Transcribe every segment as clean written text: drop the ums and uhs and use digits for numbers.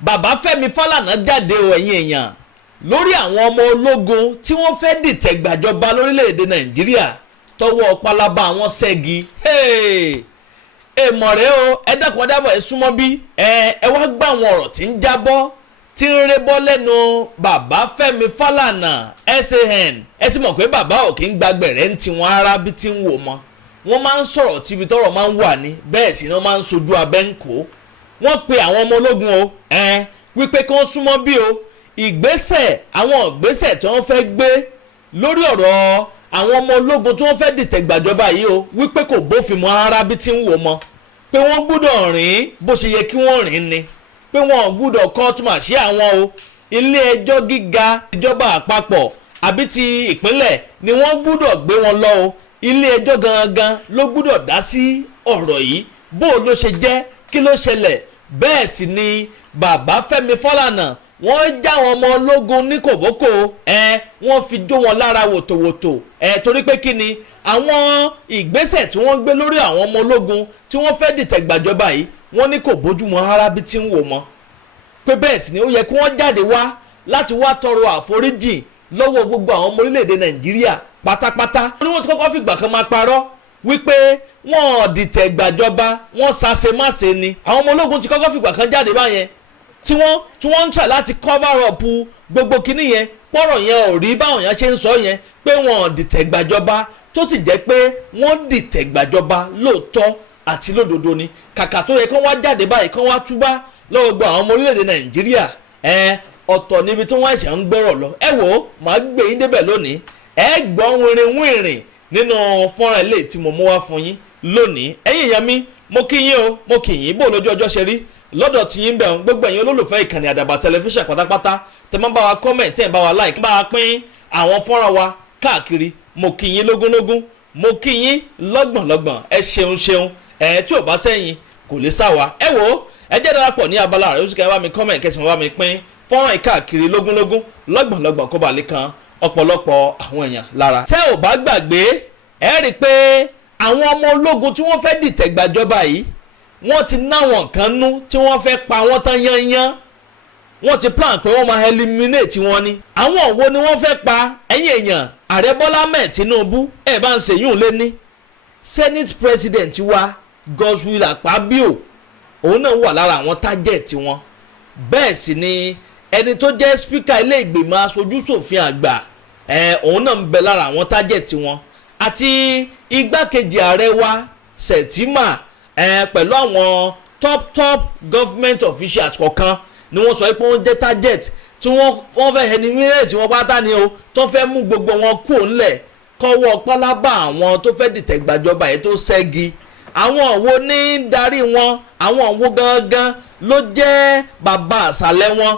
bàbá Fẹ́mi Falana jáde o ẹ̀yin èèyàn lórí àwọn ọmọ ológun tí wọ́n fẹ́ dìtẹ̀ gbàjọba lórílẹ̀‐èdè Nàìjíríà tọwọ́ pálábá àwọn ṣẹ́gi. èèmọ̀ rẹ o ẹ dákun ẹ dábọ̀ ẹ súnmọ́ bí ẹ wá gbọ́ àwọn ọ̀rọ̀ tí ń jábọ́ tí ń rébọ́ lẹ́nu bàbá Fẹ́mi Falana SAN. ẹ ti mọ̀ pé bàbá ò kí ń gbàgbẹ̀rẹ̀ ń tiwọn ara bí tí ń wò mọ́. wọ́n máa ń sọ̀rọ̀ tíbi tọ́rọ̀ máa ń wà ní bẹ́ẹ̀ sì ni wọ́n máa ń sojú abẹ́ ń kó. wọ́n pe àwọn ọmọ ológun o wípé kí wọ́n súnmọ́ bí o ìgbésẹ̀ àwọn ìgbésẹ̀ tí wọ́n fẹ́ gbé lórí ọ̀rọ̀ àwọn ọmọ ológun tí wọ́n fẹ́ dìtẹ̀ gbàjọba yìí o wípé kò bófin mu ara bí tí ń wò mọ́. pé wọ́n gbúdọ̀ rìn bó ṣe yẹ kí wọ́n rìn ni pé wọ́n gbúdọ̀ kọ́ túmọ̀ sí àwọn o ilé ẹjọ́ gíga ìjọba àpapọ̀ àbí ti ìpínlẹ̀ ni wọ́n gbúdọ̀ gbé wọn lọ o ilé ẹjọ́ gangan ló gbúdọ̀ dá sí ọ̀rọ̀ yìí bó ló ṣe jẹ́ kí ló ṣẹlẹ̀. bẹ́ẹ̀ sì ni bàbá Fẹ́mi Falana wọ́n já àwọn ọmọ ológun ní kòbókò wọ́n fi jó wọn lára wòtòwòtò torí pé kí ni àwọn ìgbésẹ̀ tí wọ́n gbé lórí àwọn ọmọ ológun tí wọ́n fẹ́ dìtẹ̀ gbàjọba yìí wọ́n ní kò bójúmu rárá bí tí ń wò mọ́. pé bẹ́ẹ̀ sì ni ó yẹ kí wọ́n jáde wá láti wá tọrọ àforíjì lọ́wọ́ gbogbo àwọn ọmọ orílẹ̀-èdè Nàìjíríà pátápátá. wọ́n ní wọ́n ti kọ́kọ́ fìgbà kan máa parọ́ wípé wọ́n dìtẹ̀ gbàjọba wọ́n ṣàṣemáṣe ni. àwọn ọmọ ológun ti kọ́kọ́ fìgbà kan jáde báyẹn tí wọ́n ń try láti cover up gbogbo kinní yẹn pọ̀rọ̀ yẹn ò rí báwọn yẹn ṣe ń sọ yẹn pé wọ́n dìtẹ̀ gbàjọba tó sì jẹ́ pé wọ́n dìtẹ̀ gbàjọba lóòótọ́ àti lódodo ni. kàkà tó yẹ kí wọ́n wá jáde báyìí kí wọ́n wá túbá lọ́wọ́ gbọ́ àwọn ọmọ orílẹ̀-èdè Nàìjíríà ọ̀tọ̀ níbi tí wọ́n ṣe ń gbọ́rọ̀ lọ. ẹ wò ó màá gbé yín débẹ̀ lónìí ẹ gbọ́ wìrìwìrì nínú fọ́nrán ilé tí mo mú wá fún yín lónìí. ẹ̀yin ìyá mi mo kí yín o mo kí yín bó lójú ọjọ́ ṣe rí lọ́dọ̀ tí yín bẹ̀ ń gbogbo ẹ̀yin olólùfẹ́ ìkànnì àdàbà tẹlifíṣàn pátápátá tẹ máa bá wa comment tẹ bá wa like bá wa pín àwọn fọ́nrán wa káàkiri mo kí yín lógúnlógún mo kí yín lọ́gbọ̀nlọ́gbọ̀n ẹ ṣeun tí ò bá sẹ́yìn kò lè sá wa. ẹ wò ó ẹ jẹ́ darapọ̀ ní abala rẹ̀ ó sì kẹ́ bá mi comment kẹ́sì bá mi pín fọ́nrán káàkiri lógúnlógún lọ́gbọ̀nlọ́gbọ̀n kó bá lè kan ọ̀pọ̀lọpọ̀ àwọn èèyàn lára. tẹ́ ò bá gbàgbé ẹ rí i pé àwọn ọmọ ológun tí wọ́n fẹ́ dìtẹ̀ gbàjọba yìí wọ́n ti náwọn kan nú tí wọ́n fẹ́ pa wọ́n tán yányán wọ́n ti plan pé wọ́n máa eliminate wọn ni. àwọn wo ni wọ́n fẹ́ pa ẹ̀yin èèyàn ààrẹ Bọ́lá Ahmed Tinubu ẹ̀ bá ń ṣèyún lé ní Senate President wa Godswill Akpabio òun náà wà lára àwọn target wọn. bẹ́ẹ̀ sì ni ẹni tó jẹ́ Speaker ilé ìgbìmọ̀ aṣojú-ṣòfin àgbà òun náà ń bẹ lára àwọn target wọn àti igbákejì ààrẹ wa Shettima pẹ̀lú àwọn top government officials kọ̀ọ̀kan ni wọ́n sọ pé wọ́n jẹ́ target tí wọ́n fẹ́ eliminate tí wọ́n pátá ni o tó fẹ́ mú gbogbo wọn kúrò ńlẹ̀ kọ́wọ́ pálábá àwọn tó fẹ́ dìtẹ̀ gbàjọba yìí tó ṣẹ́gi. àwọn wo ní darí wọn àwọn wo gangan ló jẹ́ bàbá àṣàlẹ̀ wọn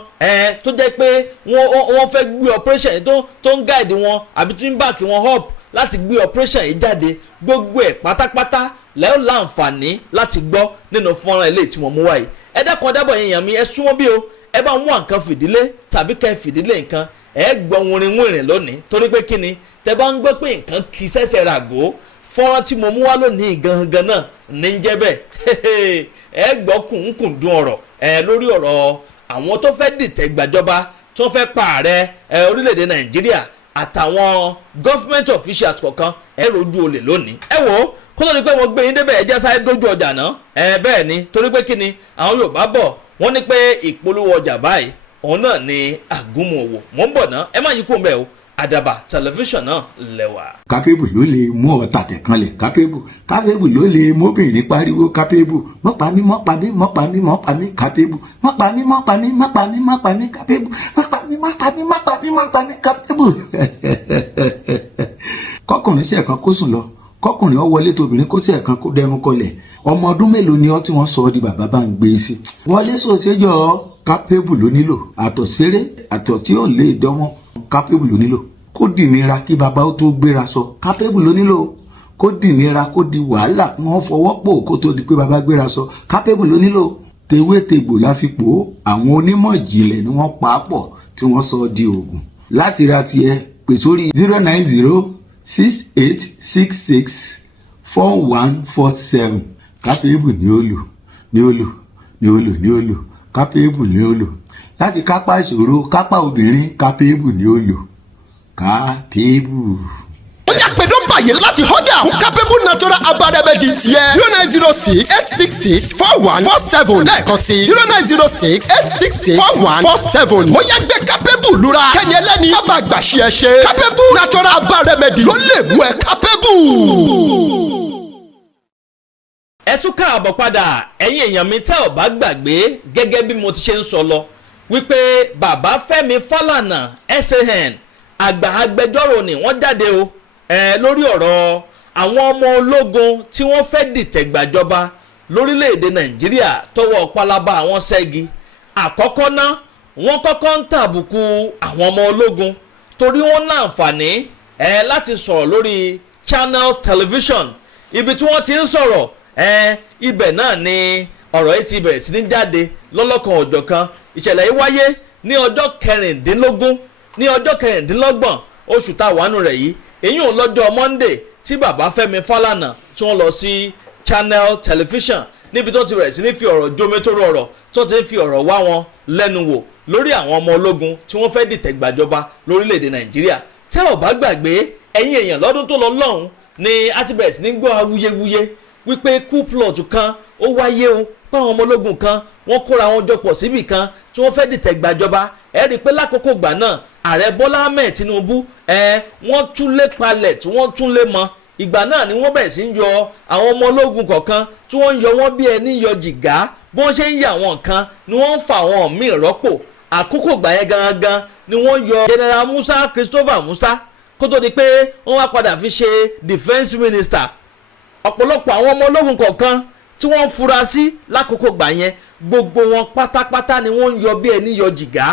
tó jẹ́ pé wọ́n fẹ́ gbé operation yìí tó ń guide wọn àbí tó ń back wọn up láti gbé operation yìí jáde gbogbo ẹ̀ pátápátá lẹ́yìn láǹfààní láti gbọ́ nínú fọ́nrán ilé tí mo mú wáyé. ẹ dákun dábọ̀ èèyàn mi ẹ súnmọ́ bí o ẹ bá ń wá nǹkan fìdílé tàbí kẹ́ fìdílé nǹkan ẹ gbọ́ wìrìwìrì lónìí torí pé kíni tẹ bá ń gbọ́ pé nǹkan kì í ṣẹ̀ṣẹ̀ ràgó fọ́nrán tí mo mú wá lónìí gangan náà ní jẹ́ bẹ́ẹ̀ ẹ gbọ́ kùnkùndún ọ̀rọ̀ lórí ọ̀rọ̀ àwọn tó fẹ́ dìtẹ̀ gbàjọba tó fẹ́ pa ààrẹ orílẹ̀-èdè Nàìjíríà àtàwọn government officials kọ̀ọ̀kan ẹ rojú olè lónìí. ẹ wò ó kó tó di pé wọ́n gbé yín débẹ̀ ẹ jẹ́ sáré dójú ọjà náà bẹ́ẹ̀ ni torí pé kíni àwọn Yorùbá bọ̀ wọ́n ní pé ìpolówó ọjà báyìí òun náà ni àgúnmu òwò mò ń bọ̀ náà ẹ má yí kó mbẹ́ o àdàbà tẹlifíṣàn náà lẹ́wà. Kápébù ló lè mú ọ̀tà tẹ̀kanlẹ̀ kápébù ló lè móbìnrin pariwo kápébù mọ́pamí kápébù mọ́pamí kápébù mọ́pamí kápébù. kọkùnrin sí ẹ̀kan kó sùn lọ kọkùnrin ọ wọlé tóbìnrin kó sí ẹ̀kan kó dẹnu kọlẹ̀ ọmọ ọdún mélòó ni ọ tí wọ́n sọ ọ́ di bàbá bá ń gbé sí. wọlé sòṣèjọ kápébù ló nílò àtọ̀sẹ́rẹ́ àtọ̀ tí ó lè dánwọ́n kápébù ló nílò kó dìnira kí bàbá ó tó gbéra sọ kápébù ló nílò kó dìnira kó di wàhálà wọ́n fọwọ́ pò kó tó di pé bàbá gbéra sọ kápébù ló nílò tewétegbò láfipò àwọn onímọ̀ ìjìnlẹ̀ ni wọ́n pa á pọ̀ tí wọ́n sọ di oògùn láti ra tiẹ̀ pè sórí 09068664147 kápébù ní ó lò kápẹ́bù ni ó lò. Láti kápá ìṣòro kápá obìnrin kápẹ́bù ni ó lò. Kápẹ́bù. Ó yá pé nọ́mbà yìí láti ọ̀dà fún capable natural herbal remedy tiẹ̀ 0906-866-4147 lẹ́ẹ̀kan sí 0906-866-4147. Ó yá gbé capable lura kẹ́ni ẹlẹ́ni bá bá gbà ṣe ẹ ṣe capable natural herbal remedy ló lè mú ẹ capable. Ẹ tún káàbọ̀ padà ẹ̀yin èèyàn mi tẹ́ ò bá gbàgbé gẹ́gẹ́ bí mo ti ṣe ń sọ lọ wípé bàbá Fẹ́mi Falana SAN àgbà agbẹjọ́rò ni wọ́n jáde o lórí ọ̀rọ̀ àwọn ọmọ ológun tí wọ́n fẹ́ dìtẹ̀ gbàjọba lórílẹ̀‐èdè Nàìjíríà tọwọ́ pálábá àwọn ṣẹ́gi. Àkọ́kọ́ ná wọ́n kọ́kọ́ ń tàbùkù àwọn ọmọ ológun torí wọ́n ní àǹfààní láti sọ̀rọ̀ lórí Channels Television ibi tí wọ́n ti ń sọ̀rọ̀ ibẹ̀ náà ni ọ̀rọ̀ yìí ti bẹ̀rẹ̀ sí ní jáde lọ́lọ́kan ọ̀jọ̀kan. Ìṣẹ̀lẹ̀ yìí wáyé ní ọjọ́ kẹrìndínlọ́gbọ̀n oṣù tá a wà nù rẹ̀ yìí èyí ò lọ́jọ́ Monday tí bàbá Fẹ́mi Falana tí wọ́n lọ sí Channel Television níbi tó ti bẹ̀rẹ̀ sí ní fi ọ̀rọ̀ jómẹ́tòrò ọ̀rọ̀ tó ti ń fi ọ̀rọ̀ wá wọn lẹ́nu wò lórí àwọn ọmọ ológun tí wọ́n fẹ́ dìtẹ̀ gbàjọba lórílẹ̀‐èdè Nàìjíríà. Tẹ́ ò bá gbàgbé ẹ̀yin èèyàn lọ́dún tó lọ lọ́hùn ni a ti bẹ̀rẹ̀ sí ní gbọ́ awuyewuye wípé coup plot kan ó wáyé o páwọn ọmọ ológun kan wọ́n kóra wọn jọ pọ̀ síbì kan tí wọ́n fẹ́ dìtẹ̀ gbàjọba. Ẹ rí i pé lákòókò gbà náà ààrẹ Bọ́lá Ahmed Tinubu wọ́n túlé palẹ̀ tí wọ́n túnlé mọ́. Ìgbà náà ni wọ́n bẹ̀rẹ̀ sí ń yọ àwọn ọmọ ológun kọ̀ọ̀kan tí wọ́n ń yọ wọ́n bí ẹni yọ jìgá bí wọ́n ṣe ń yà wọ́n kan ni wọ́n ń fa àwọn míì rọ́pò. Àkókò gbà yẹn gangan ni wọ́n yọ General Musa Christopher Musa kó tó di pé wọ́n wá padà fi ṣe defence minister. Ọ̀pọ̀lọpọ̀ àwọn ọmọ ológun kọ̀ọ̀kan tí wọ́n fura sí lákòókò gbà yẹn gbogbo wọn pátápátá ni wọ́n ń yọ bí ẹni yọ jìgá.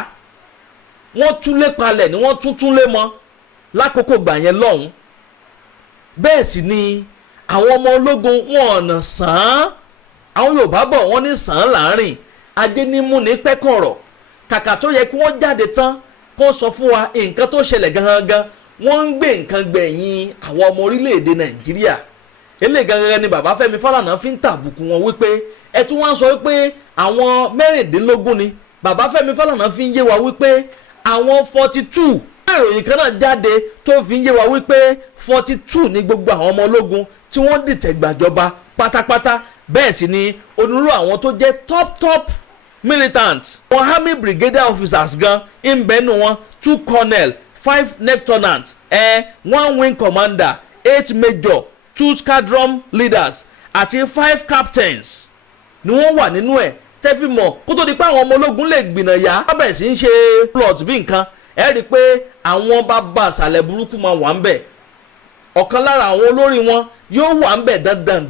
Wọ́n túlé palẹ̀ ni wọ́n túnlé mọ́ lákòókò gbà yẹn lọ́hùn. Bẹ́ẹ̀ sì ni àwọn ọmọ ológun wọn ọ̀nà sàn án. Àwọn Yorùbá bọ̀ wọ́n ní sàn án láàrin ajé ní mú ní pẹ́kọ̀rọ̀. Kàkà tó yẹ kí wọ́n jáde tán kó sọ fún wa nǹkan tó ṣẹlẹ̀ gangan wọ́n ń gbé nǹkan gbẹ̀yìn àwọn ọmọ orílẹ̀-èdè Nàìjíríà. Eléyìí gangan ni bàbá Fẹ́mi Falana fi ń tàbùkù wọn wípé ẹ tún wá ń sọ wípé àwọn mẹ́rìndínlógún ni bàbá Fẹ́mi Falana fi ń yé wa wípé àwọn 42 ìròyìn kan náà jáde tó fi ń yé wa wípé 42 ní gbogbo àwọn ọmọ ológun tí wọ́n dìtẹ̀ gbàjọba pátápátá. Bẹ́ẹ̀ sì ni onírú àwọn tó jẹ́ top militants wọn army brigadier officers gan ń bẹ́nu wọn 2 colonel 5 lieutenants 1 wing commander 8 major 2 squadron leaders àti 5 captains ni wọ́n wà nínú ẹ̀. Tẹ́fí mọ̀ kó tó di pé àwọn ọmọ ológun lè gbìnàyà wọ́n bẹ̀rẹ̀ sí ń ṣe plot bí nǹkan ẹ rí i pé àwọn bàbá àṣàlẹ̀ burúkú máa wà ń bẹ̀. Ọ̀kan lára àwọn olórí wọn yóò wà ń bẹ̀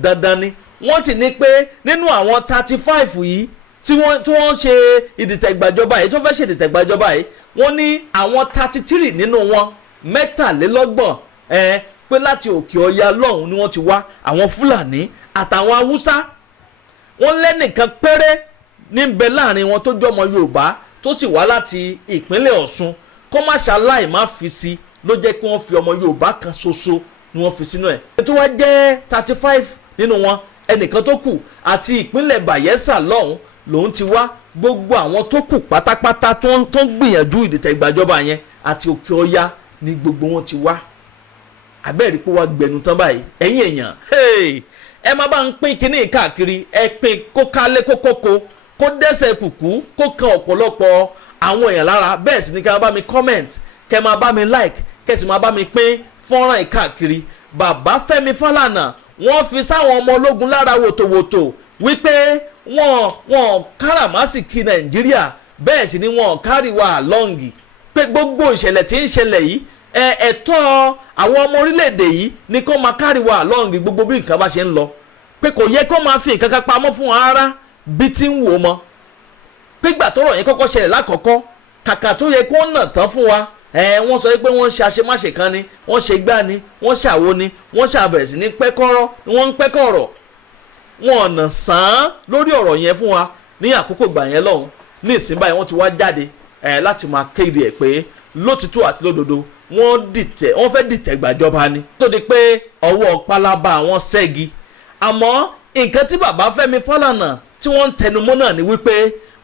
dandan ni. Wọ́n sì ní pé nínú àwọn 35 yìí tí wọ́n ṣe ìdìtẹ̀gbàjọba yìí tó fẹ́ ṣe ìdìtẹ̀gbàjọba yìí wọ́n ní àwọn 33 nínú wọn 23 pé láti òkè ọya lọ́hùn ni wọ́n ti wá àwọn Fúlàní àtàwọn Haúsá. Wọ́n lẹ́nìkan péré níbẹ̀ láàrin wọn tó jọmọ Yorùbá tó sì wá láti ìpínlẹ̀ Ọ̀ṣun kó má ṣaláì má fi sí ló jẹ́ kí wọ́n fi ọmọ Yorùbá kan ṣoṣo ni wọ́n fi sínú ẹ̀. Ètò wa jẹ́ 35 nínú wọn ẹnìkan tó kù àti ìpínlẹ̀ Bayelsa lọ́hùn lòun ti wá. Gbogbo àwọn tó kù pátápátá tó ń gbìyànjú ìdìtẹ̀gbàjọba yẹn àti òkè ọya ni gbogbo wọn ti wá. Àbẹ́ẹ̀rí pé wá gbẹnu tán báyìí ẹ̀yin èèyàn ẹ má bá ń pín kínní káàkiri ẹ pín kó kálé kó kókó kó dẹ́sẹ̀ kùkú kó kan ọ̀pọ̀lọpọ̀ àwọn èèyàn lára. Bẹ́ẹ̀ sì ni kẹ́ máa bá mi comment kẹ́ máa bá mi like kẹ́ sì máa bá mi pín fọ́nrán ìkáàkiri. Bàbá Fẹ́mi Falana wọ́n fi sáwọn ọmọ ológun lára wòtòwòtò wípé wọ́n káràmásìkì Nàìjíríà bẹ́ẹ̀ sì ni wọ́n carry wa along pé gbogbo ìṣẹ̀lẹ̀ tí ń ṣẹlẹ̀ yìí ẹ̀tọ́ àwọn ọmọ orílẹ̀-èdè yìí ni kó máa carry wa along gbogbo bí nǹkan bá ṣe ń lọ. Pé kò yẹ kó máa fi nǹkan kan pamọ́ fún wa rárá bí tí ń wò mọ́. Pé gbà tọ́rọ̀ yẹn kọ́kọ́ ṣẹlẹ̀ lákọ̀ọ́kọ́ kàkà tó yẹ kó nà tán fún wa wọ́n sọ pé wọ́n ń ṣe àṣemáṣe kan ni wọ́n ṣe gbá ni wọ́n ṣàwo ni wọ́n ṣàbẹ̀rẹ̀ sí ní pẹ́kọ́rọ́ ni wọ́n ń pẹ́kọ̀rọ̀. Wọ́n ọ̀nà sàn án lórí ọ̀rọ̀ yẹn fún wa ní àkókò gbà yẹn lọ́hùn. Ní ìsìn báyìí wọ́n ti wá jáde láti máa kéde ẹ̀ pé lótìtọ́ àti lódodo wọ́n fẹ́ dìtẹ̀ gbàjọba ni tó di pé ọwọ́ pálábá àwọn ṣẹ́gi. Àmọ́ nǹkan tí bàbá Fẹ́mi Falana tí wọ́n ń tẹnumọ́ náà ni wípé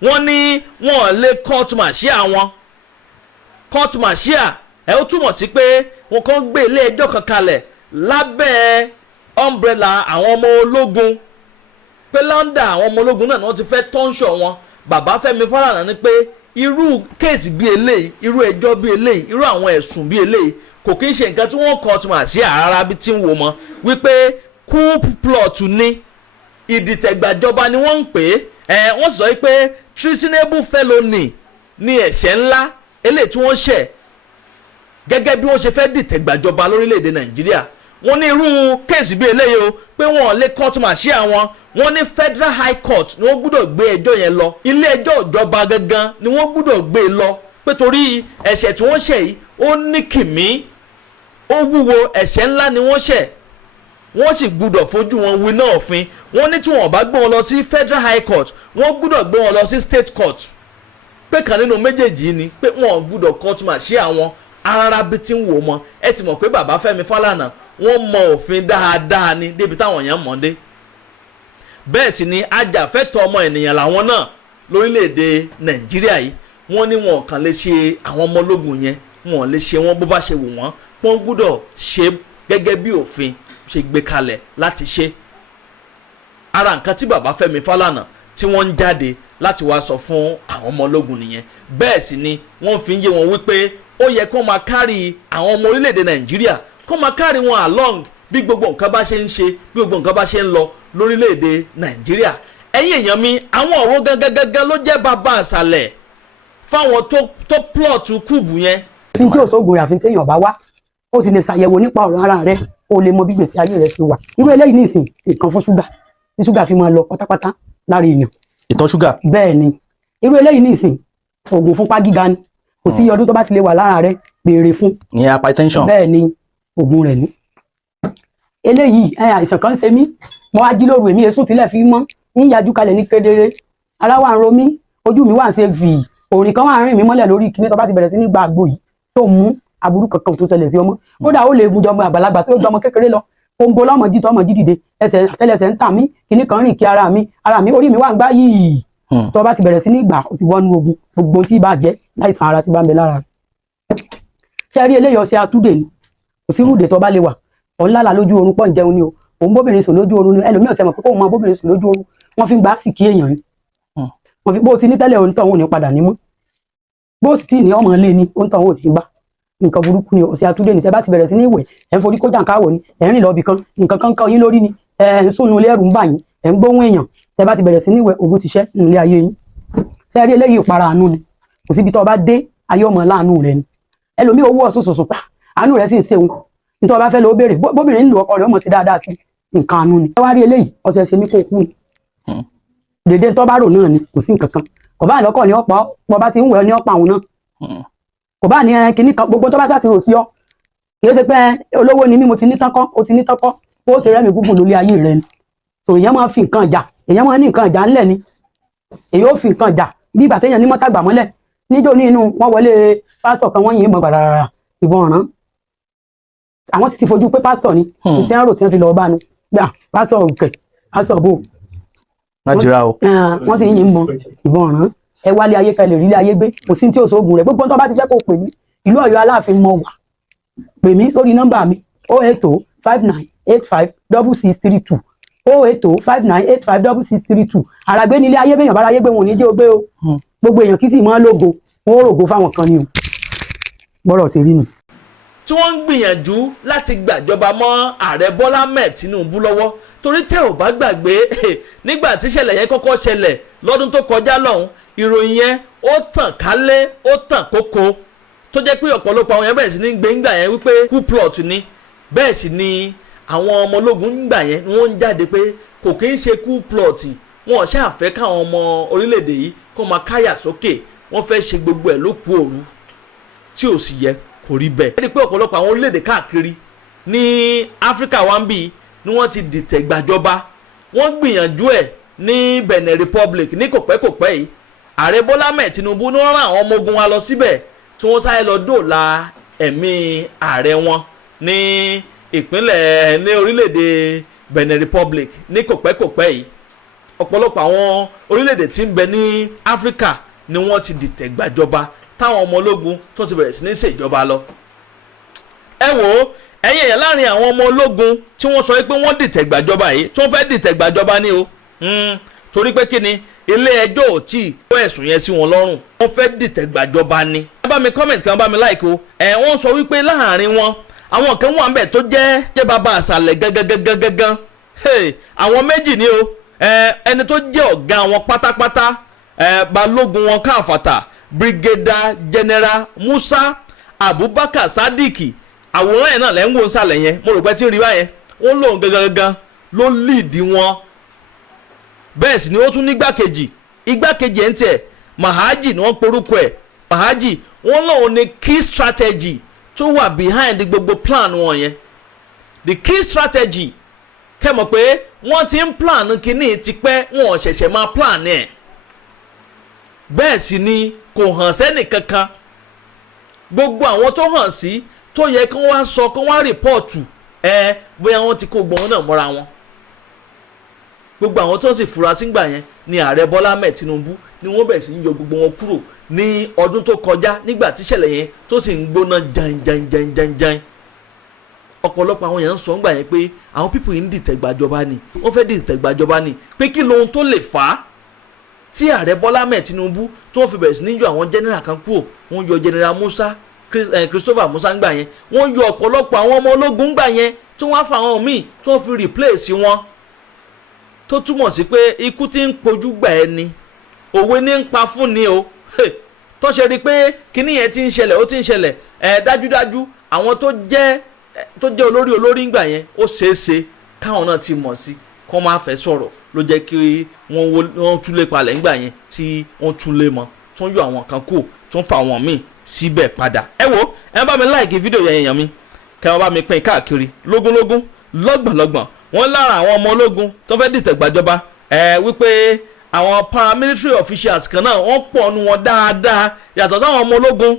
wọ́n ní wọ́n lè court martial wọn. Court martial ó túmọ̀ sí pé wọ́n kàn gbé ilé ẹjọ́ kan kalẹ̀ lábẹ́ umbrella àwọn ọmọ ológun, pé lọ́ndà àwọn ọmọ ológun náà ni wọ́n ti fẹ́ tọ́ńṣọ̀ wọn. Bàbá Fẹ́mi Falana ní pé irú kéèsì bí eléyìí, irú ẹjọ́ bí eléyìí, irú àwọn ẹ̀sùn bí eléyìí kò kí ń ṣe nǹkan tí wọ́n court martial rárá bí tí ń wò mọ́, wípé coup plot ní ìdìtẹ̀gbàjọba ni wọ́n ń pè é. Wọ́n sọ pé treasonable felony ni ẹ̀ṣẹ̀ ńlá eléyìí tí wọ́n ṣẹ̀ gẹ́gẹ́ bí wọ́n ṣe fẹ́ dìtẹ̀gbàjọba lórílẹ̀‐èdè Nàìjíríà. Wọ́n ní irú kéèsì bí eléyìí o pé wọ́n lè court martial wọn. Wọ́n ní Federal High Court ni wọ́n gbọ́dọ̀ gbé ẹjọ́ yẹn lọ, ilé ẹjọ́ ìjọba gangan ni wọ́n gbọ́dọ̀ gbé lọ, pé torí ẹ̀ṣẹ̀ tí wọ́n ṣẹ̀ yìí ó ní kìmí, ó wúwo, ẹ̀ṣẹ̀ ńlá ni wọ́n ṣẹ̀, wọ́n sì gbọ́dọ̀ fojú wọn winá òfin. Wọ́n ní tí wọ́n bá gbé wọn lọ sí Federal High Court wọ́n gbọ́dọ̀ gbé wọn lọ sí State Court, pé kan nínú méjèèjì ni pé wọ́n gbọ́dọ̀ court martial wọn ara bí tí ń wò mọ́. Ẹ sì mọ̀ pé bàbá Fẹ́mi Falana wọ́n mọ òfin dáadáa ni débi táwọn èèyàn mọ̀ dé. Bẹ́ẹ̀ sì ni ajàfẹ́tọ̀ọ́ ọmọ ènìyàn làwọn náà lórílẹ̀‐èdè Nàìjíríà yìí. Wọ́n ní wọn kàn lè ṣe àwọn ọmọ ológun yẹn, wọn lè ṣe wọn bó bá ṣe wù wọ́n, wọ́n gbọ́dọ̀ ṣe gẹ́gẹ́ bí òfin ṣe gbé kalẹ̀ láti ṣe. Ara nǹkan tí bàbá Fẹ́mi Falana tí wọ́n ń jáde láti wá sọ fún àwọn ọmọ ológun nìyẹn. Bẹ́ẹ̀ sì ni wọ́n fi ń yé wọn wípé ó yẹ kó máa kárí àwọn ọmọ orílẹ̀-èdè Nàìjíríà, kó máa kárí wọn along bí gbogbo nǹkan bá ṣe ń ṣe, bí gbogbo nǹkan bá ṣe ń lọ lórílẹ̀-èdè Nàìjíríà. Ẹ̀yin èèyàn mi, àwọn ọ̀rọ̀ gangan ló jẹ́ bàbá àṣàlẹ̀ fáwọn tó plot kúùbù yẹn. sí tí òṣogbo rẹ̀ àfi téèyàn bá wá ó sì lè ṣàyẹ̀wò nípa ọ̀rọ̀ ara rẹ̀, ó lè mọ bí gbèsè ayé rẹ̀ ṣe wà. Irú eléyìí ní ìsìn nǹkan fún ṣúgà tí ṣúgà fi máa lọ pátápátá lára èèyàn. Ìtọ̀ ṣúgà. Bẹ́ẹ̀ ni irú eléyìí ní ìsìn oògùn fúnpá gíga ni, kò sí ọdún tó bá ti lè wà lára rẹ̀ béèrè fún. Ní hypertension. Bẹ́ẹ̀ ni oògùn rẹ̀ ní. Eléyìí àìsàn kan ṣe mí, mo wá jí lóru, èmi èsùn tilẹ̀ fi mọ́ ń yájú kalẹ̀ ní kedere, ara wà ń ro mí, ojú mi wà ń ṣe fì, òrìn kan wà ń rìn mí mọ́lẹ̀ lórí kíní tó bá ti bẹ̀rẹ̀ sí ní gba àgbo yìí tó mú aburú kankan tó ṣẹlẹ̀ sí ọmọ. Kódà ó lè mú jọmọ àgbàlagbà tó jọmọ kékeré lọ, kóńgó lọ́mọ jí tọ́mọ jí dìde, ẹsẹ̀ àtẹ́lẹsẹ̀ ń tà mí, kíní kan rìn kí ara mi orí mi wà ń gbá yìí. Tó bá ti bẹ̀rẹ̀ sí ní gbà ó ti wọnú ogun, gbogbo tí bá jẹ́ láìsàn ara tí bá ń bẹ lára. Ṣé rí eléyìí ọṣẹ atúndè ni, kò sí rúdè tó bá lè wà, ọ̀nlálà lójú oorun pọ̀ ń jẹun ni o, òun bóbìnrin sùn lójú oorun ni, ẹlòmíràn ti mọ̀ pé kóun mọ bóbìnrin sùn lójú oorun, wọ́n fi ń gbá sì kí èèyàn ni. Wọ́n fi bó ti ní tẹ́lẹ̀ òun tán òun ní padà ní mọ́, bó sì tí ní ọmọ ilé ni òun tán òun ní bá. Nǹkan burúkú ni ọ̀sẹ̀ àtúndé ni, tẹ́ bá ti bẹ̀rẹ̀ sí ní ìwẹ̀ ẹ̀ ń forí kó jàǹkáwò ni, ẹ̀ ń rìn lọ́bì kan, nǹkan kan kan yín lórí ni, ẹ̀ ń sùn nílé ẹ̀rù ń bà yín, ẹ̀ ń gbóhùn èèyàn, tẹ́ bá ti bẹ̀rẹ̀ sí ní ìwẹ̀ ogun ti ṣẹ́ nílé ayé yín. Ṣé rí eléyìí ìpara àánú ni, kò síbi tó bá dé ayé ọmọ láàánú rẹ ni. Ẹlòmíì owó ọ̀sùn sùsùn pa àánú rẹ sì ń ṣeun, nítorí bá fẹ́ lọ béèrè bóbìnrin ń lo ọkọ rẹ̀ ọmọ sí dáadáa sí nǹkan àánú ni. Ẹ wá rí eléyìí ọ̀sẹ̀ ṣe mí kó kú ni, dèdè tó bá rò náà ni, kò sí nǹkan kan. Kò bá àlọ́kọ̀ ní ọ̀pá pọ̀ bá ti ń wẹ̀ ní ọ̀pá àwọn náà, kò bá ní kinní kan gbogbo tó bá sàtìrò sí ọ, kì í ṣe pé olówó ni mí mo ti ní tán kọ́, o ti ní tán kọ́, ó ṣe rẹ́mi gúngùn lórí ayé rẹ ni. So èèyàn máa fi nǹkan jà, èèyàn máa ní nǹkan jà ńlẹ̀ ni, èyí ó fi nǹkan jà bí ìgbà téèyàn ní mọ́tàgbà mọ́lẹ̀. Níjó ní inú wọn wọlé pásítọ̀ kan wọ́n yìn mọ́ gbàràrà ìbọn ọ̀ràn, àwọn sì ti fojú pé pásítọ̀ ni, tí wọ́n rò tí wọ́n fi lọ bá nu gbà pásítọ̀ òkè pásítọ̀ bò wọ́n sì yìn mọ́ ìbọn ọ̀ràn. Ẹ wálé ayé kalẹ̀ rí ilé ayé gbé, kò sí tí ò sóògùn rẹ̀, gbogbo tó bá ti fẹ́ kó pè mí ìlú Ọ̀yọ́ Aláàfin mọ wà, pè mí sórí nọ́mbà mi 08059856632 08059856632. Àràgbé nílé ayé bẹ́yàn bára ayé gbé wọn ní jẹ́ ogbé o, gbogbo èèyàn kì í sì máa lógo, wọn ó rògo fáwọn kan ni o, bọ́rọ̀ ṣe rí ni. Tí wọ́n ń gbìyànjú láti gbàjọba mọ́ ààrẹ Bọ́lá Ahmed Tinubu lọ́wọ́, torí tẹ́ ò bá gbàgbé nígbà tí ìṣẹ̀lẹ̀ yẹn kọ́kọ́ ṣẹlẹ̀ lọ́dún tó kọjá lọ́hùn, ìròyìn yẹn ó tàn kálé ó tàn kókó, tó jẹ́ pé ọ̀pọ̀lọpọ̀ àwọn yẹn bẹ̀rẹ̀ sí ní gbé ńgbà yẹn wípé coup plot ni. Bẹ́ẹ̀ sì ni àwọn ọmọ ológun ńgbà yẹn wọ́n ń jáde pé kò kí ń ṣe coup plot, wọn ò ṣáà fẹ́ káwọn ọmọ orílẹ̀-èdè yìí kó máa káyà sókè, wọ́n fẹ́ ṣe gbogbo ẹ̀ lókù òru tí ò sì yẹ kò rí bẹ́ẹ̀. Ẹ rí i pé ọ̀pọ̀lọpọ̀ àwọn orílẹ̀-èdè káàkiri ní Áfíríkà wa ń bì ni wọ́n ti dìtẹ̀ gbàjọba, wọ́n gbìyànjú ẹ̀ ní Benin Republic ní kòpẹ́kòpẹ́ yìí. Ààrẹ Bọ́lá Ahmed Tinubu ní wọ́n rán àwọn ọmọ ogun wa lọ síbẹ̀ tí wọ́n sáré lọ dóòlà ẹ̀mí ààrẹ wọn ní ìpínlẹ̀ ní orílẹ̀-èdè Benin Republic ní kòpẹ́kòpẹ́ yìí. ọ̀pọ̀lọpọ̀ àwọn orílẹ̀-èdè tí ń bẹ ní Áfíríkà ni wọ́n ti dìtẹ̀ gbàjọba táwọn ọmọ ológun tó ti bẹ̀rẹ̀ sí ní ṣèjọba lọ. ẹ wò ó ẹ̀yin èèyàn láàrin àwọn ọmọ ológun tí wọ́n sọ pé wọ́n dìtẹ̀ gbàjọba yìí tí wọ́n fẹ́ dìtẹ̀ gbàjọba ní o torí pé kí ni ilé ẹjọ́ ò tí ì kó ẹ̀sùn yẹn sí wọn lọ́rùn wọ́n fẹ́ dìtẹ̀ gbàjọba ni. ẹ bá mi comment kan bá mi like o wọ́n sọ wípé láàrin wọn àwọn kan wà ńbẹ̀ tó jẹ́ bàbá àṣàlẹ̀ gangan àwọn méjì ni o ẹni tó jẹ́ ọ̀gá wọn pátápátá balógun wọn káfàtà brigadier general Musa Abubakar Sadiki àwòrán ẹ̀ náà lẹ́ ń wò sàlẹ̀ yẹn mo rò pé tí ń rí báyẹn wọ́n lòun gangan ló lead wọn bẹ́ẹ̀ sì ni ó tún ní igbákejì ẹ̀ ń tẹ̀ Mahaji ni wọ́n porúkọ ẹ̀ Mahaji wọ́n lòun ní key strategy tó wà behind gbogbo plan wọn yẹn the key strategy kẹ́ mọ̀ pé wọ́n ti ń plan kínní tipẹ́ wọn ò ṣẹ̀ṣẹ̀ máa plan ẹ̀ bẹ́ẹ̀ sì ni kò hàn sẹ́nì kankan gbogbo àwọn tó hàn sí tó yẹ kí wọ́n sọ kí wọ́n rìpọ́ọ̀tù bóyá wọ́n ti kó gbọ́n náà mọ́ra wọn gbogbo àwọn tó sì fura sígbà yẹn ni ààrẹ Bọ́lá Ahmed Tinubu ni wọ́n bẹ̀rẹ̀ sí ń yọ gbogbo wọn kúrò ní ọdún tó kọjá nígbà tíṣẹ̀lẹ̀ yẹn tó sì ń gbóná janjanjanjanjan ọ̀pọ̀lọpọ̀ àwọn èèyàn ń sọ ńgbà yẹn pé àwọn pípù yìí ń dìtẹ̀ gbàjọba ni wọ́n fẹ́ dìtẹ̀ gbàjọba ni pé kí lohun tó lè fà á tí ààrẹ Bọ́lá Ahmed Tinubu tí wọ́n fi bẹ̀rẹ̀ sí ní yọ àwọn general kan kúrò wọ́n yọ general Musa Christopher Musa ńgbà yẹn wọ́n yọ ọ̀pọ̀lọpọ̀ àwọn ọmọ ológun ńgbà yẹn tí wọ́n á fa àwọn míì tí wọ́n fi replace wọn tó túmọ̀ sí pé ikú tí ń pojú gbà ẹni òwe ní ń pa fún ni o tó ṣe rí i pé kíní yẹn ti ń ṣẹlẹ̀ ó ti ń ṣẹlẹ̀ dájúdájú àwọn tó jẹ́ olórí ńgbà yẹn ó ṣeéṣe káwọn náà ti mọ̀ sí kó máa fẹ́ sọ̀rọ̀ ló jẹ́ kí wọ́n túlé palẹ̀ ńgbà yẹn tí wọ́n túlé mọ́ tó ń yọ àwọn kan kù tó ń fa àwọn míì síbẹ̀ padà. ẹ wo ẹ bá mi like fídíò yẹn èèyàn mi kẹ́ wọ́n bá mi pín káàkiri lógúnlógún lọ́gbọ̀nlọ́gbọ̀n wọ́n lára àwọn ọmọ ológun tó fẹ́ dìtẹ̀ gbàjọba wípé àwọn paramilitary officials kan náà wọ́n pọ̀ nu wọn dáadáa yàtọ̀ sáwọn ọmọ ológun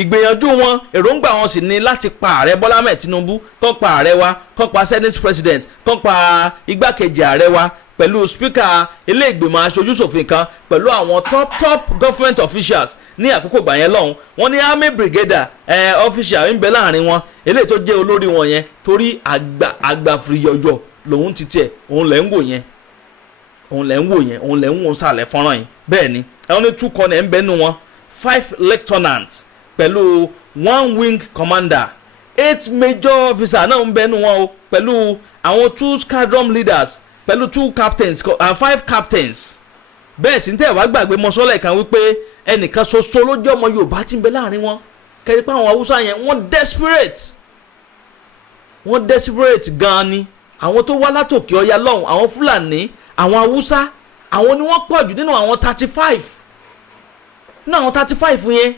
ìgbìyànjú wọn èròǹgbà wọn sì ní láti pa ààrẹ Bọ́lá Ahmed Tinubu kó pa ààrẹ wa kó pa senate president kó pa igbákejì ààrẹ wa pẹ̀lú speaker ilé ìgbìmọ̀ aṣojúṣòfin kan pẹ̀lú àwọn top government officials ní àkókò gbà yẹn lọ́hùn wọ́n ní army brigadier official ń bẹ láàrin wọn eléyìí tó jẹ́ olórí wọn yẹn torí àgbà fìyọ̀yọ̀ lòun ti tiẹ̀ òun lẹ́ ń wò yẹn òun lẹ́ ń wò sàlẹ̀ fọ́nrán yìí bẹ́ẹ̀ ni ẹ̀wọ̀n ní 2 colonel ń bẹ nù wọn 5 lieutenants pẹ̀lú 1 wing commander 8 major officers náà ń bẹ nù wọn o pẹ̀lú àwọn 2 squadron leaders pẹ̀lú 2 captains and 5 captains bẹ́ẹ̀ sì ń tẹ̀ wá gbàgbé mọ́sọ́lẹ̀ kan wípé ẹnìkan ṣoṣo ló jẹ́ ọmọ Yorùbá tí ń bẹ láàrin wọn kẹ́rí pé àwọn Haúsá yẹn wọ́n desperate gan-an ni àwọn tó wá látòkè ọya lọ́hùn àwọn Fúlàní àwọn Haúsá àwọn ni wọ́n pọ̀ jù nínú àwọn 35 yẹn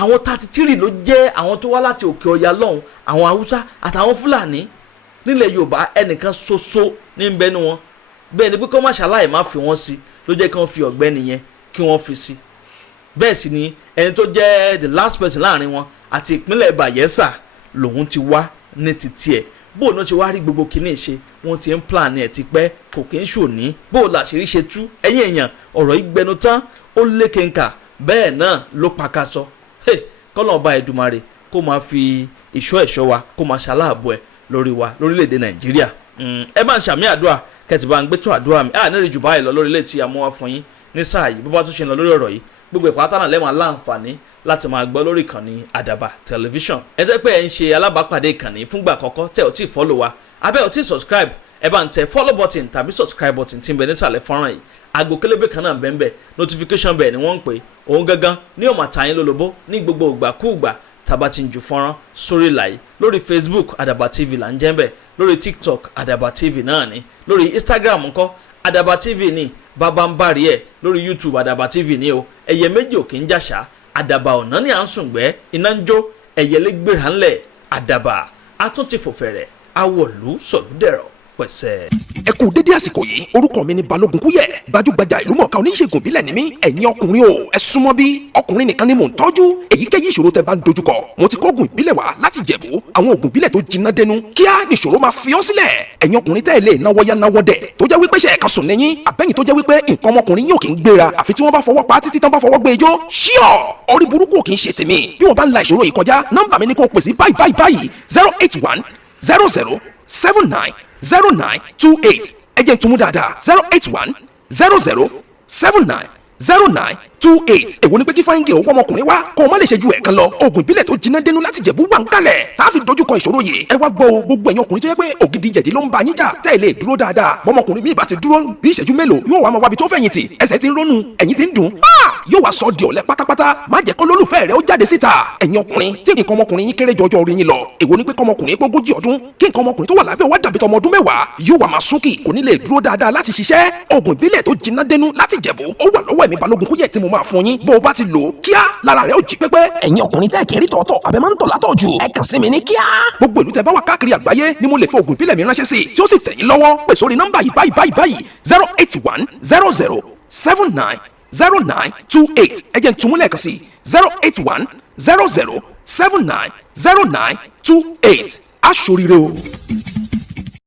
àwọn 33 ló jẹ́ àwọn tó wá láti òkè ọya lọ́hùn àwọn Haúsá àtàwọn Fúlàní nílẹ̀ Yorùbá ẹnìkan ṣoṣo ní ń bẹnu wọn bẹ́ẹ̀ ni pé kọ́ máa ṣàlàyé má fi wọ́n sí ló jẹ́ kí wọ́n fi ọ̀gbẹ́ni yẹn kí wọ́n fi sí bẹ́ẹ̀ sì ni ẹni tó jẹ́ the last person láàrin wọn àti ìpínlẹ̀ Bayelsa lòun ti wá ní títí ẹ̀ bóun náà ti wá rí gbogbo kìíní ṣe wọ́n ti ń plan ẹ̀ ti pẹ́ kò kí ń ṣòní bóun làṣírí ṣe tú ẹ̀yìn èèyàn ọ̀rọ̀ yìí gbẹnu tán ó lékenkà bẹ́ẹ̀ náà ló pakasọ kọ́lọ̀ ọba Èdùmàrè kó máa fi ẹ̀ṣọ́ wa kó máa ṣaláàbò ẹ̀ lórí wa lórílẹ̀‐èdè Nàìjíríà ẹ bá ń ṣàmì àdúrà kẹtì bá ń gbé tó àdúrà mi nírí jù báyìí lọ lórí ilé tí a mú wá fún yín ní sáà yìí bó bá tún ṣe lọ lórí ọ̀rọ̀ yìí gbogbo ìpátá náà lẹ́wọ̀n aláǹfààní láti máa gbọ́ lórí ìkànnì Àdàbà tẹlifíṣàn ẹ jẹ́ pé ẹ ń ṣe alábàápàdé ìkànnì fúngbà àkọ́kọ́ tẹ́ ò tí ì fọ́lọ̀ wa abẹ́ ò tí ì subscribe ẹ bá ń tẹ follow button tàbí subscribe button tí ń bẹ nísàlẹ̀ fọ́nrán yìí aago kélébé kan náà bẹ́ẹ̀ notification bell ni wọ́n ń pè òun gangan ní ó máa ta yín lólobó ní gbogbo ìgbàkúùgbà tàbá ti ń ju fọ́nrán sórí ìlàyé lórí Facebook Àdàbà TV là ń jẹ́ bẹ́ẹ̀ lórí TikTok Àdàbà TV náà ni lórí Instagram ńkọ́ Àdàbà TV ni bàbá ń bàrí ẹ̀ lórí YouTube Àdàbà TV ni o ẹ̀yẹ méjì ò kì í jàṣà àdàbà ọ̀nà ni à ń sùn gbẹ́ iná ń jó ẹ̀yẹ lé gbéra ńlẹ̀ àdàbà atún ti fòfẹ̀rẹ̀ awọ̀lú sọ̀lúdẹ̀rọ̀ pẹ̀sẹ̀. ẹ kú dédé àsìkò yìí orúkọ mi ni Balógun Kúyẹ̀ gbajúgbajà ìlúmọ̀ọ́ká oníṣègùn ìbílẹ̀ ni mí ẹ̀yin ọkùnrin o ẹ súnmọ́ bí ọkùnrin nìkan ni mò ń tọ́jú èyíkéyìí ìṣòro tẹ́ bá ń dojúkọ mo ti kó oògùn ìbílẹ̀ wá láti Jẹ̀bú àwọn oògùn ìbílẹ̀ tó jiná dẹnu kíá nìṣòro máa fi ọ́ sílẹ̀ ẹ̀yin ọkùnrin tẹ́ ẹ lè náwó yá náwó dẹ̀ tó jẹ́ wípé ṣe ẹ̀ka sùn lẹ́yìn àbẹ́yìn tó jẹ́ wípé nǹkan ọmọkùnrin yóò kì í gbéra àfi tí wọ́n bá fọwọ́ pa títí tán bá fọwọ́ gbé ijó ṣíọ̀ orí burúkú ò kì í ṣe tèmi bí wọ́n bá ń la ìṣòro yìí kọjá nọ́mbà mi ni kò pèsè báyìí 081 00 79 0928 ẹ jẹ́ n tún mú dáadáa 081 00 79 0928 èwo ni pé kí fáyíngì òwò ọmọkùnrin wá kó o má lè ṣe ju ẹ̀kan lọ oògùn ìbílẹ̀ tó jiná dénú láti Jẹ̀bú wà ń kalẹ̀ tá a fi dojúkọ ìṣòro yìí ẹ wá gbọ́ o gbogbo ẹ̀yin ọkùnrin tó yẹ pé ògidì jẹ̀dí ló ń ba yín jà tẹ́ ẹ lè dúró dáadáa bọ́mọkùnrin mi bá ti dúró bí ìṣẹ́jú mélòó yóò wá máa wábi tó fẹ̀yìntì ẹsẹ̀ ti ń rónú ẹ̀yìn ti ń dùn yóò wá sọ di ọ̀lẹ pátápátá má jẹ́ kó lólùfẹ́ rẹ ó jáde síta ẹ̀yin ọkùnrin tí nǹkan ọmọkùnrin yín kéré jọjọ orí yín lọ èwo ni pé kọ́mọkùnrin pé ogójì ọdún kí nǹkan ọmọkùnrin tó wà lábẹ́ wá dàbí tọmọ ọdún mẹ́wàá yóò wá máa súnkì kò ní lè dúró dáadáa láti ṣiṣẹ́ oògùn ìbílẹ̀ tó jiná dénú láti Jẹ̀bú ó wà lọ́wọ́ ẹ̀mí Balógun Kúyẹ̀ tí mo máa fún yín bó o bá ti lò ó kíá lára rẹ ó jí pépé. ẹ̀yin ọkùnrin tẹ́ kiri tọ̀ọ̀tọ̀ àbẹ máa ń tọ̀ látọ̀jù ẹ kàn sí mi ní kíá. gbogbo ìlú tẹ́ bá wà káàkiri àgbáyé ni mo lè fi oògùn ìbílẹ̀ mi ránṣẹ́ sí tí ó sì tẹ̀ yín lọ́wọ́ pè sórí nọ́mbà yìí báyìí 081 00 79 0928 ẹ jẹ́ n tún mú lẹ́ẹ̀kan sí 081 00 79 0928 aṣoríire o.